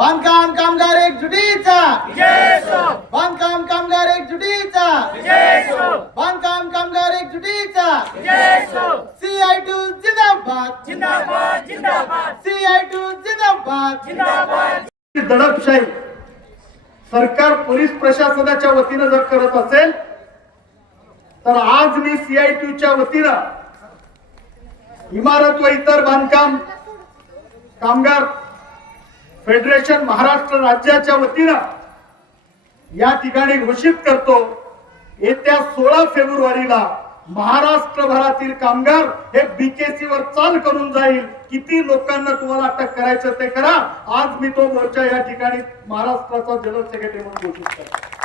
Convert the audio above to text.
बांधकाम कामगार एकजुटीचा. बांधकाम कामगार एकजुटीचा. बांधकाम कामगार एकजुटीचा. सीआय टू जिंदाबाद. सीआय टू जिंदाबाद. दडपशाही सरकार पोलीस प्रशासनाच्या वतीनं जर करत असेल तर आज मी सीआयटीच्या वतीनं इमारत व इतर बांधकाम कामगार फेडरेशन महाराष्ट्र राज्याच्या वतीनं या ठिकाणी घोषित करतो येत्या सोळा फेब्रुवारीला महाराष्ट्रभरातील कामगार हे बीकेसी वर चाल करून जाईल. किती लोकांना तुम्हाला अटक करायचं ते करा. आज मी तो मोर्चा या ठिकाणी महाराष्ट्राचा जनरल सेक्रेटरी म्हणून घोषित करतो.